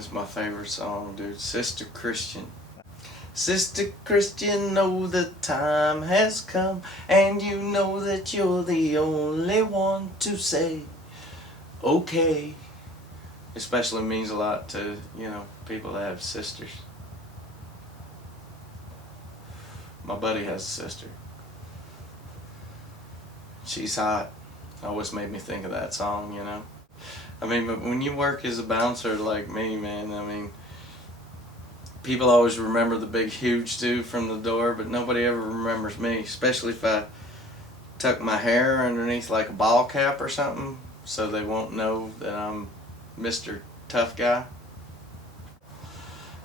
It's my favorite song, dude. Sister Christian. Sister Christian, know the time has come, and you know that you're the only one to say, okay. Especially means a lot to, people that have sisters. My buddy has a sister. She's hot. Always made me think of that song. I mean, but when you work as a bouncer like me, man, I mean, people always remember the big, huge dude from the door, but nobody ever remembers me, especially if I tuck my hair underneath like a ball cap or something, so they won't know that I'm Mr. Tough Guy.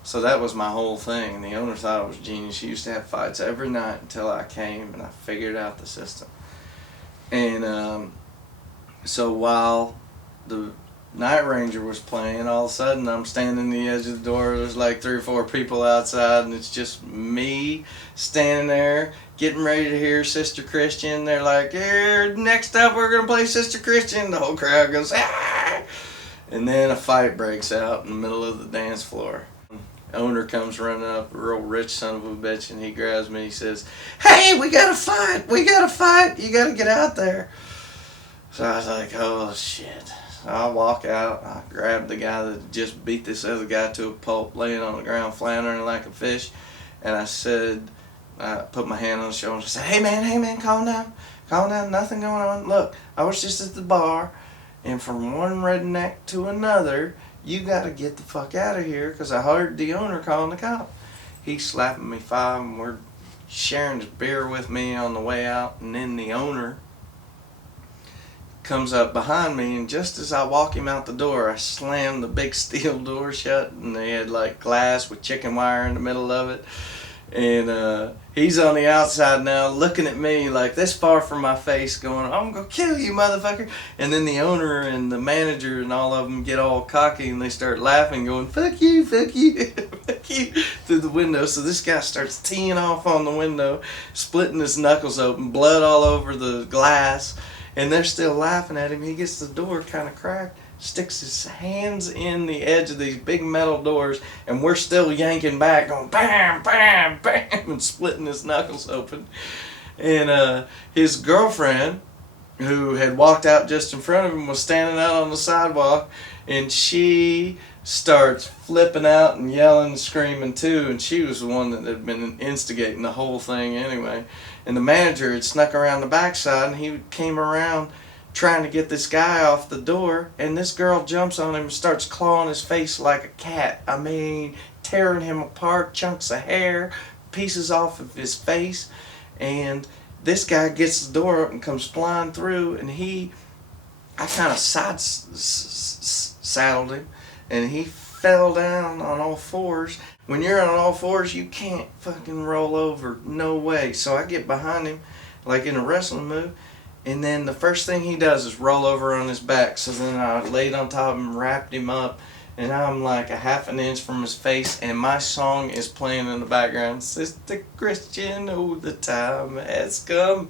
So that was my whole thing, and the owner thought it was genius. She used to have fights every night until I came and I figured out the system. And so while the Night Ranger was playing, all of a sudden I'm standing on the edge of the door. There's like 3 or 4 people outside, and it's just me standing there getting ready to hear Sister Christian. They're like, here, next up we're gonna play Sister Christian. The whole crowd goes, ah! And then a fight breaks out in the middle of the dance floor. Owner comes running up, a real rich son of a bitch, and he grabs me. He says, hey, we gotta fight, you gotta get out there. So I was like, oh shit. So I walk out, I grab the guy that just beat this other guy to a pulp, laying on the ground floundering like a fish, and I put my hand on his shoulder and said, hey man, calm down, nothing going on. Look, I was just at the bar, and from one redneck to another, you gotta get the fuck out of here, because I heard the owner calling the cop. He's slapping me 5, and we're sharing his beer with me on the way out, and then the owner comes up behind me, and just as I walk him out the door, I slam the big steel door shut, and they had like glass with chicken wire in the middle of it. And he's on the outside now looking at me like this far from my face going, I'm gonna kill you, motherfucker. And then the owner and the manager and all of them get all cocky, and they start laughing going, fuck you, fuck you, fuck you, through the window. So this guy starts teeing off on the window, splitting his knuckles open, blood all over the glass, and they're still laughing at him. He gets the door kind of cracked, sticks his hands in the edge of these big metal doors, and we're still yanking back, going bam, bam, bam, and splitting his knuckles open. And his girlfriend, who had walked out just in front of him, was standing out on the sidewalk, and she starts flipping out and yelling and screaming too, and she was the one that had been instigating the whole thing anyway. And the manager had snuck around the backside, and he came around trying to get this guy off the door, and this girl jumps on him and starts clawing his face like a cat. I mean, tearing him apart, chunks of hair, pieces off of his face, and this guy gets the door up and comes flying through, and I kind of saddled him, and he fell down on all fours. When you're on all fours, you can't fucking roll over, no way. So I get behind him like in a wrestling move, and then the first thing he does is roll over on his back. So then I laid on top of him, wrapped him up, and I'm like a half an inch from his face, and my song is playing in the background. Sister Christian, oh, the time has come.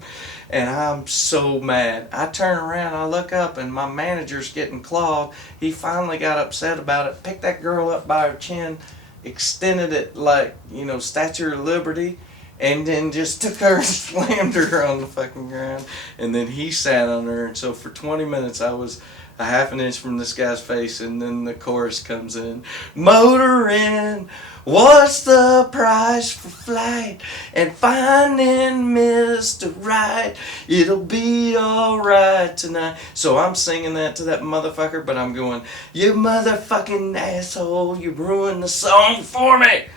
And I'm so mad. I turn around, I look up, and my manager's getting clawed. He finally got upset about it, picked that girl up by her chin, extended it like, Statue of Liberty, and then just took her and slammed her on the fucking ground. And then he sat on her, and so for 20 minutes I was a half an inch from this guy's face, and then the chorus comes in. Motoring, what's the price for flight? And finding Mr. Right, it'll be alright tonight. So I'm singing that to that motherfucker, but I'm going, you motherfucking asshole, you ruined the song for me.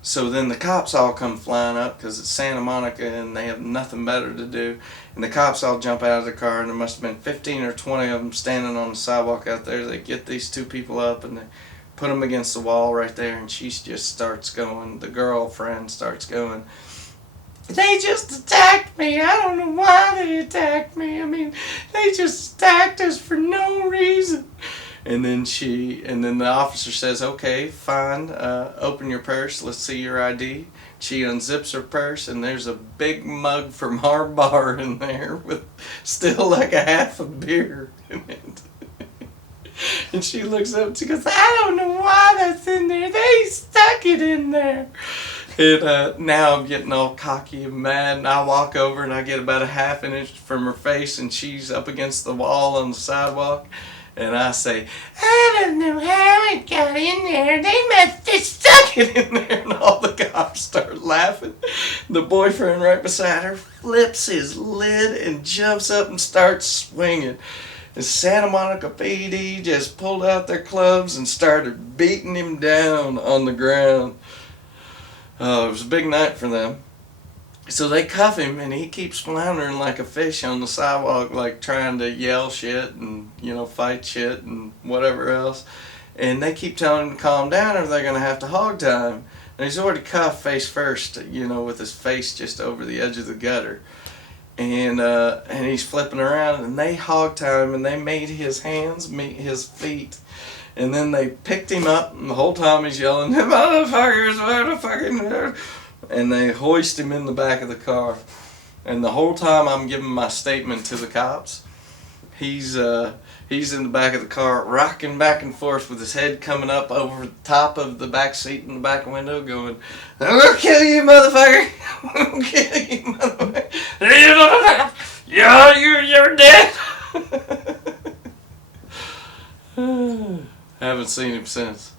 So then the cops all come flying up, because it's Santa Monica and they have nothing better to do. And the cops all jump out of the car, and there must have been 15 or 20 of them standing on the sidewalk out there. They get these 2 people up and they put them against the wall right there, and she just starts going, the girlfriend starts going, they just attacked me. I don't know why they attacked me. I mean, they just attacked us for no reason. And then the officer says, okay, fine, open your purse, let's see your ID. She unzips her purse, and there's a big mug from our bar in there with still like a half a beer in it. And she looks up and she goes, I don't know why that's in there. They stuck it in there. And now I'm getting all cocky and mad, and I walk over and I get about a half an inch from her face, and she's up against the wall on the sidewalk. And I say, I don't know how it got in there. They must have stuck it in there. And all the cops start laughing. The boyfriend right beside her flips his lid and jumps up and starts swinging. And Santa Monica PD just pulled out their clubs and started beating him down on the ground. It was a big night for them. So they cuff him, and he keeps floundering like a fish on the sidewalk, like trying to yell shit and, fight shit and whatever else. And they keep telling him to calm down or they're going to have to hog tie him. And he's already cuffed face first, with his face just over the edge of the gutter. And he's flipping around, and they hog tie him, and they made his hands meet his feet. And then they picked him up, and the whole time he's yelling, motherfuckers, motherfucking... And they hoist him in the back of the car. And the whole time I'm giving my statement to the cops, he's in the back of the car, rocking back and forth with his head coming up over the top of the back seat in the back window, going, I'm gonna kill you, motherfucker! I'm gonna kill you, motherfucker! You're dead! I haven't seen him since.